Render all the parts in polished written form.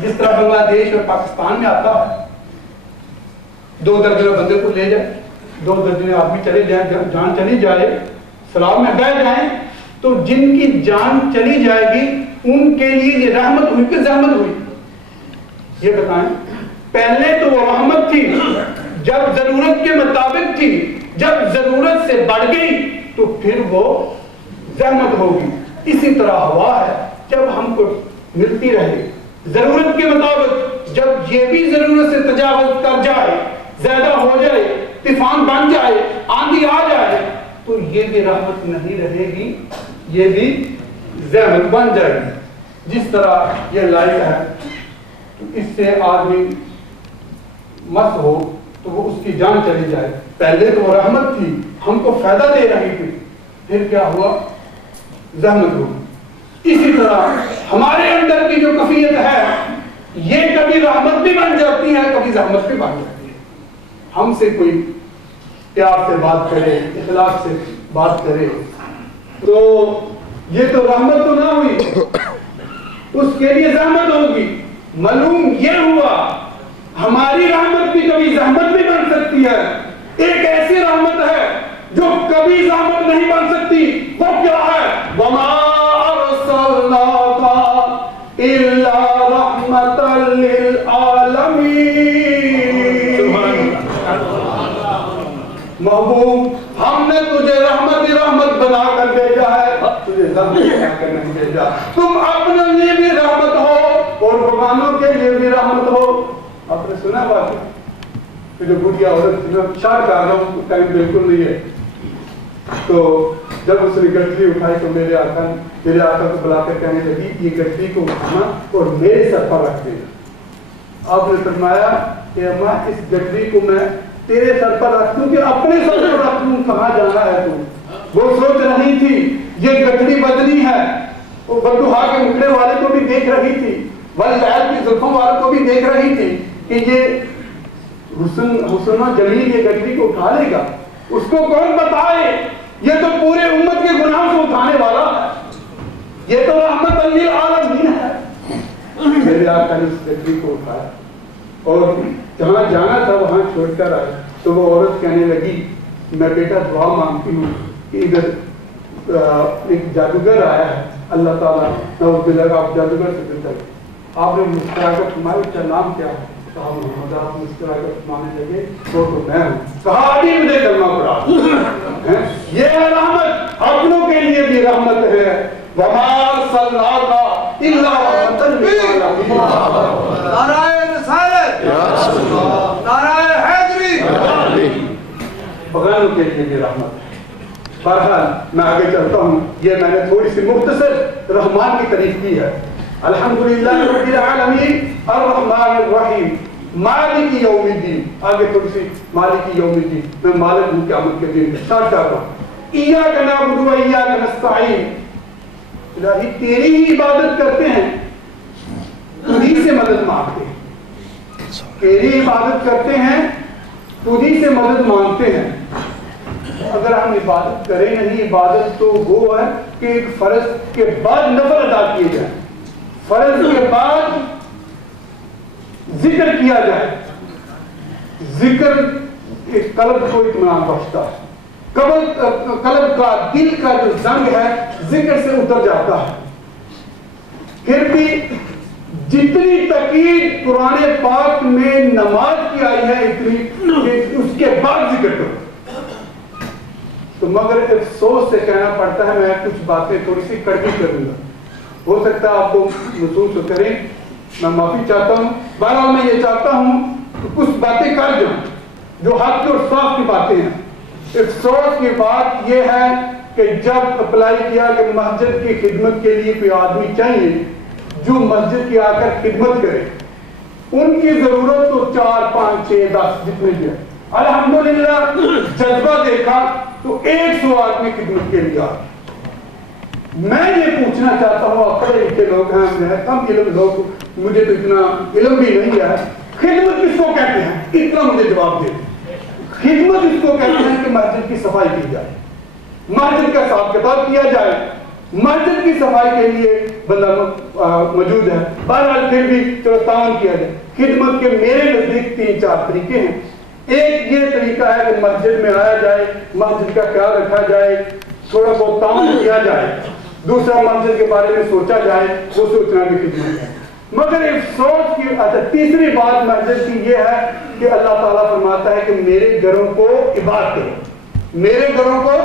جس طرح بنگلہ دیش اور پاکستان میں آتا ہے 2 درجن بندے کو لے جائے 2 درجن آدمی چلے جائیں جان چلی جائے سلاب میں بہ جائیں تو جن کی جان چلی جائے گی ان کے لیے یہ رحمت ہوئی کہ زحمت ہوئی؟ یہ بتائیں. پہلے تو وہ رحمت تھی جب ضرورت کے مطابق تھی, جب ضرورت سے بڑھ گئی تو پھر وہ زحمت ہوگی. اسی طرح ہوا ہے جب ہم کو ملتی رہے ضرورت کے مطابق, جب یہ بھی ضرورت سے تجاوز کر جائے, زیادہ ہو جائے, طوفان بن جائے, آندھی آ جائے, تو یہ بھی رحمت نہیں رہے گی, یہ بھی زحمت بن جائے گی. جس طرح یہ لائٹ ہے تو اس سے آدمی مست ہو تو وہ اس کی جان چلی جائے. پہلے تو وہ رحمت تھی, ہم کو فائدہ دے رہی تھی, پھر کیا ہوا؟ زحمت ہوگی. اسی طرح ہمارے اندر کی جو کیفیت ہے یہ کبھی رحمت بھی بن جاتی ہے, کبھی زحمت بھی بن جاتی ہے. ہم سے کوئی پیار سے بات کرے, اخلاق سے بات کرے تو یہ تو رحمت تو نہ ہوئی, اس کے لیے زحمت ہوگی. معلوم یہ ہوا ہماری رحمت بھی کبھی زحمت بھی بن سکتی ہے. ایک ایسی رحمت ہے جو کبھی زحمت نہیں بن سکتی, وہ کیا ہے؟ وَمَا أَرْسَلْنَاكَ إِلَّا رَحْمَةً لِلْعَالَمِينَ. محبوب ہم نے تجھے رحمت رحمت بنا کر بھیجا ہے, تجھے زحمت بنا کر نہیں بھیجا. تم اپنے لیے بھی رحمت ہو اور بھگوانوں کے لیے بھی رحمت ہو. آپ نے سنا بات کہ جو بڑھیا عورت شاعر کہا رہا ہوں ٹائم بالکل نہیں ہے, تو جب اس نے گٹری اٹھائی تو میرے آقا کو بلا کر کہنے لگی یہ گٹری کو اٹھانا اور میرے سر پر رکھ دینا. آپ نے فرمایا کہ اماں اس گٹری کو میں تیرے سر پر رکھ دوں کہ اپنے سر پر رکھ دوں, کہاں جانا ہے تم؟ وہ سوچ رہی تھی یہ گٹری بدنی ہے, وہ بدوہا کے مکڑے والے کو بھی دیکھ رہی تھی, والد کی زلفوں والے کو بھی دیکھ رہی تھی کہ یہ حسن و جمیل یہ گٹری کو اٹھا لے گا, اس کو کون بتائے یہ تو پورے امت کے گناہ کو اٹھانے والا ہے, یہ تو رحمت للعالمین ہے. میرے آقا نے اس گٹری کو اٹھایا اور جہاں جانا تھا وہاں چھوڑ کر آئے. تو وہ عورت کہنے لگی میں بیٹا دعا مانگتی ہوں کہ ادھر ایک جادوگر آیا ہے, اللہ تعالیٰ نعوذ باللہ آپ جادوگر سے بہتر. آپ نے مسکرا کر تمہارا اس کا نام کیا ہے؟ کہا محمد. آپ مسکرا کر فرمانے لگے تو میں ہوں. کہا ابھی مجھے کلمہ پڑھا. یہ رحمت اپنوں کے لیے بھی رحمت ہے. وَمَا أَرْسَلْنَاكَ إِلَّا رَحْمَةً لِلْعَالَمِينَ. نعرہ رسالت, نعرہ حیدری. بغانوں کے لیے بھی رحمت ہے. بہرحال میں آگے چلتا ہوں. یہ میں نے تھوڑی سی مختصر رحمان کی تعریف کی ہے. الحمدللہ رب العالمین الرحمن الرحیم مالک یوم الدین. آگے تھوڑی سی مالک یوم الدین, میں مالک ہوں قیامت کے دن. اسٹارٹ کرتا ہوں. ایاک نعبد و ایاک نستعین. الہی تیری ہی عبادت کرتے ہیں, تجھی سے مدد مانگتے ہیں. تیری عبادت کرتے ہیں, تجھی سے مدد مانگتے ہیں. اگر ہم عبادت کریں نہیں, عبادت تو وہ ہے کہ ایک فرض کے بعد نفل ادا کیے جائیں, فرض کے بعد ذکر کیا جائے. ذکر ایک قلب کو اطمینان بخشتا ہے. قلب کا دل کا جو زنگ ہے ذکر سے اتر جاتا ہے. پھر بھی جتنی تاکید قرآن پاک میں نماز کی آئی ہے اتنی کہ اس کے بعد ذکر کرو. تو مگر افسوس سے کہنا پڑتا ہے, میں کچھ باتیں تھوڑی سی کڑوی کروں گا, ہو سکتا ہے آپ کو محسوس کریں, میں معافی چاہتا ہوں. بہرحال میں یہ چاہتا ہوں کہ کچھ باتیں کر جاؤں جو حق اور صاف کی باتیں ہیں. افسوس کی بات یہ ہے کہ جب اپلائی کیا کہ مسجد کی خدمت کے لیے کوئی آدمی چاہیے جو مسجد کی آ کر خدمت کرے, ان کی ضرورت تو 4 5 6 10 جتنے بھی ہے. الحمدللہ جذبہ دیکھا تو 100 آدمی خدمت کے لیے آئے. میں یہ پوچھنا چاہتا ہوں, آپ پڑھے لکھے لوگ ہیں, کم علم لوگ, مجھے تو اتنا علم بھی نہیں ہے, خدمت کس کو کہتے ہیں؟ اتنا مجھے جواب دے. خدمت اس کو کہتے ہیں کہ مسجد کی صفائی کی جائے, مسجد کا حساب کتاب کیا جائے. مسجد کی صفائی کے لیے بندہ موجود ہے. بہرحال پھر بھی چلو تعاون کیا جائے. خدمت کے میرے نزدیک 3-4 طریقے ہیں. ایک یہ طریقہ ہے کہ مسجد میں آیا جائے, مسجد کا خیال رکھا جائے, تھوڑا بہت تعاون کیا جائے. دوسرا مسجد کے بارے میں سوچا جائے, وہ سوچنا بھی خدمت ہے. مگر افسوس کی تیسری بات مسجد کی یہ ہے کہ اللہ تعالیٰ فرماتا ہے کہ میرے گھروں کو عبادت کرو, میرے گھروں کو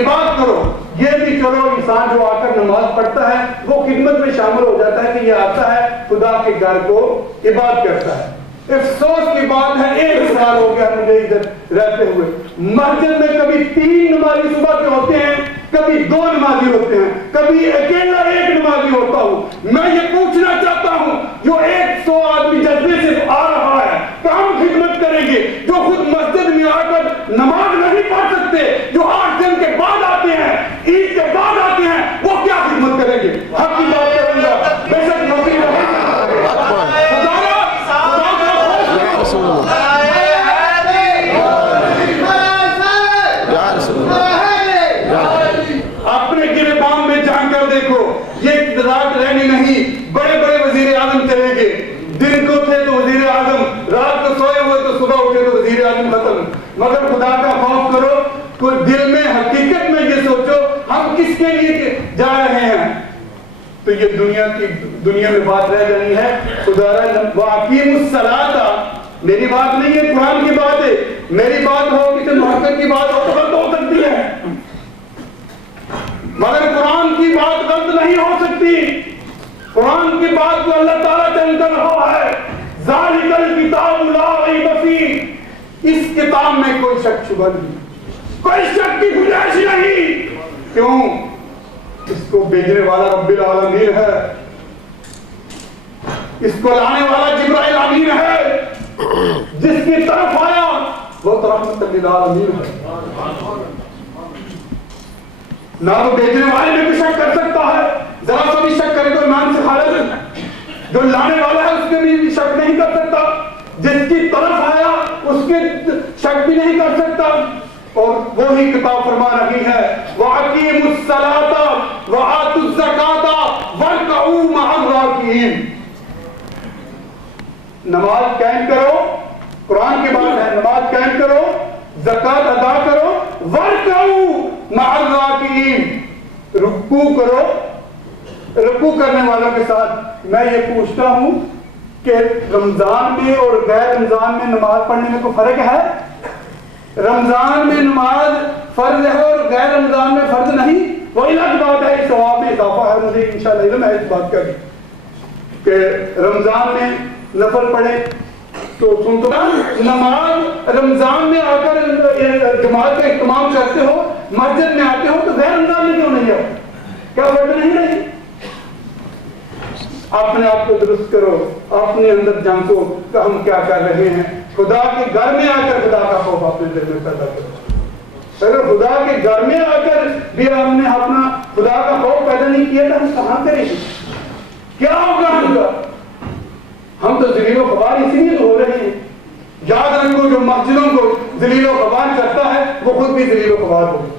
عبادت کرو. یہ بھی چلو انسان جو آ کر نماز پڑھتا ہے وہ خدمت میں شامل ہو جاتا ہے کہ یہ آتا ہے خدا کے گھر کو عبادت کرتا ہے. افسوس کی بات ہے 1 سال ہو گیا مجھے ادھر رہتے ہوئے, مسجد میں کبھی 3 نمازی صبح کے ہوتے ہیں, کبھی 2 نمازی ہوتے ہیں, کبھی اکیلا 1 نمازی ہوتا ہوں. میں یہ پوچھنا چاہتا ہوں جو 100 آدمی جذبے سے آ رہا ہے کہ ہم خدمت کریں گے, جو خود مسجد میں آ کر نماز نہیں پڑھ سکتے, جو 8 دن کے بعد آتے ہیں, عید کے بعد آتے ہیں, وہ کیا خدمت کریں گے؟ حق کی بات کروں گا, بے شک نوکری اپنے گریبان میں جان کر دیکھو, یہ رات رہنی نہیں. بڑے بڑے وزیر اعظم چلے گئے, دن کو تھے تو وزیر اعظم, رات کو سوئے ہوئے تو صبح اٹھے تو وزیر اعظم ختم. مگر خدا کا خوف کرو, کوئی دل میں حقیقت میں یہ سوچو ہم کس کے لیے جا رہے ہیں. تو یہ دنیا میں بات رہ جانی ہے. خدا وَأَقِيمُوا الصَّلَاةَ, میری بات نہیں ہے, قرآن کی بات ہے. میری بات ہو, کسی محقق کی بات ہو تو غلط ہو سکتی ہے, مگر قرآن کی بات غلط نہیں ہو سکتی. قرآن کی بات کو اللہ تعالیٰ سے اندر رہا ہے, ذَلِكَ الْكِتَابُ لَا رَيْبَ فِيهِ, اس کتاب میں کوئی شک شبہ نہیں, کوئی شک کی گنجائش نہیں. کیوں؟ اس کو بھیجنے والا رب العالمین ہے, اس کو لانے والا جبرائیل امین ہے, جس کی طرف آیا وہ رحمت للعالمین ہے. نہ تو بھیجنے والے میں بھی شک کر سکتا ہے, ذرا سا بھی شک کرے تو ایمان سے خارج ہے. جو لانے والا ہے اس کے بھی شک نہیں کر سکتا, جس کی طرف آیا اس کے شک بھی نہیں کر سکتا. اور وہی کتاب فرما رہی ہے وَأَقِيمُوا الصَّلَاةَ وَآتُوا الزَّكَاةَ وَارْكَعُوا مَعَ الرَّاكِعِينَ. نماز قائم کرو, قرآن کی بات ہے, نماز قائم کرو, زکات ادا کرو, وَارْكَعُوا مَعَ الرَّاكِعِينَ, رکوع کرو رکوع کرنے والوں کے ساتھ. میں یہ پوچھتا ہوں کہ رمضان میں اور غیر رمضان میں نماز پڑھنے میں کوئی فرق ہے؟ رمضان میں نماز فرض ہے اور غیر رمضان میں فرض نہیں. وہ الگ بات ہے, اس ثواب میں اضافہ ہے, مجھے انشاءاللہ علم ہے اس بات کا بھی کہ رمضان میں نفل پڑھے تو تم تو نماز رمضان میں آ کر جماعت کا اہتمام کرتے ہو, مسجد میں آتے ہو, تو غیر رمضان میں کیوں نہیں آؤ؟ کیا فرق نہیں رہی؟ اپنے آپ کو درست کرو, اپنے اندر جانچو کہ ہم کیا کر رہے ہیں. خدا کے گھر میں آ کر خدا کا خوف اپنے دل میں پیدا کرو. اگر خدا کے گھر میں آ کر بھی ہم نے اپنا خدا کا خوف پیدا نہیں کیا تو ہم کہاں کریں گے؟ کیا ہوگا ہم کا؟ ہم تو ذلیل و خوار اسی لیے تو ہو رہے ہیں. یاد رکھو جو مسجدوں کو ذلیل و خوار کرتا ہے وہ خود بھی ذلیل و خوار ہوگا.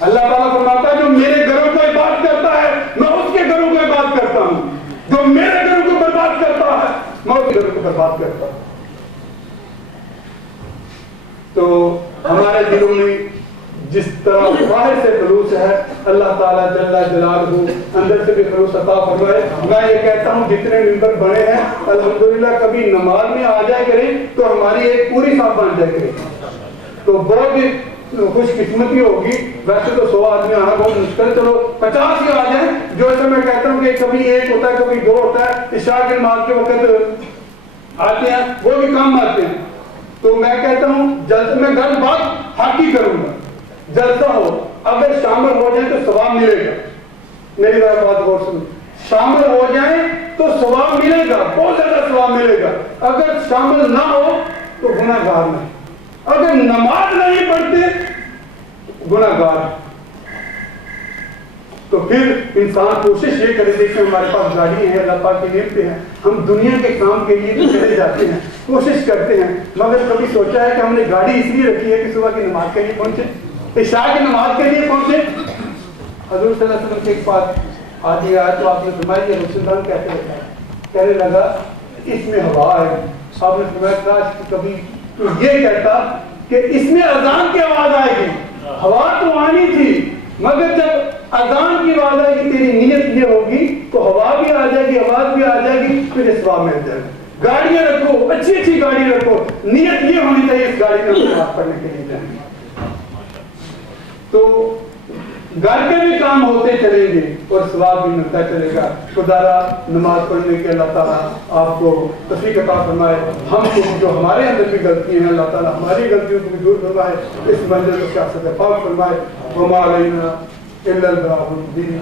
اللہ تعالیٰ فرماتا ہے جو میرے گھروں کو عبادت کرتا ہے میں اس کے گھروں کو عبادت کرتا ہوں, جو میرے گھروں کو برباد کرتا ہے میں اس کے گھروں کو برباد کرتا ہوں. تو ہمارے دلوں میں جس طرح باہر سے خلوص ہے اللہ تعالیٰ جل جلالہ اندر سے بھی خلوص عطا فرمائے. میں یہ کہتا ہوں جتنے ممبر بنے ہیں الحمدللہ کبھی نماز میں آ جائے کریں تو ہماری ایک پوری صاحب بن جائے کریں تو بہت ہی خوش قسمتی ہوگی. ویسے تو 100 آدمی آنا بہت مشکل, چلو 50 ہی آ جائیں. جو ایسا میں کہتا ہوں کہ کبھی 1 ہوتا ہے کبھی 2 ہوتا ہے, عشاء کی نماز کے وقت آتے ہیں وہ بھی کام آتے ہیں. تو میں کہتا ہوں جلسے میں گھر بات حق ہی کروں گا, جلسہ ہو اگر شامل ہو جائیں تو ثواب ملے گا. میری بات غور سنو, شامل ہو جائیں تو ثواب ملے گا, بہت زیادہ ثواب ملے گا. اگر شامل نہ ہو تو گناہ گار نہیں. اگر نماز نہیں پڑھتے گناہ گار. تو پھر انسان کوشش یہ کرے کہ ہمارے پاس گاڑی ہے, اللہ پاک کی نعمتیں ہیں, ہم دنیا کے کام کے لیے چلے جاتے ہیں, کوشش کرتے ہیں, مگر کبھی سوچا ہے کہ ہم نے گاڑی اس لیے رکھی ہے کہ صبح کی نماز کے لیے پہنچے, عشاء کی نماز کے لیے پہنچے. حضور صلی اللہ علیہ وسلم کے ایک بات آدھی آئے تو آپ نے فرمائی کہ رسول اللہ کہنے لگا اس میں ہوا ہے. آپ نے فرمایا کاش کبھی تو یہ کہتا کہ اس میں اذان کی آواز آئے گی. ہوا تو آنی تھی مگر جب اذان کی آواز آئے گی تیری نیت یہ ہوگی تو ہوا بھی آ جائے گی, آواز بھی آ جائے گی, پھر اسباب مل جائے گی. گاڑیاں رکھو, اچھی اچھی گاڑی رکھو, نیت یہ ہونی چاہیے اس گاڑی میں نماز پڑھنے کے لیے جائیں. تو گھر کے بھی کام ہوتے چلیں گے اور ثواب بھی ملتا چلے گا. خدا را نماز پڑھنے کے اللہ تعالیٰ آپ کو توفیق عطا فرمائے. ہم کو جو ہمارے اندر بھی غلطی ہیں اللہ تعالیٰ ہماری غلطیوں کو بھی دور فرمائے. اس منزل کو سیاست پاک فرمائے. وما علینا الا البلاغ المبین.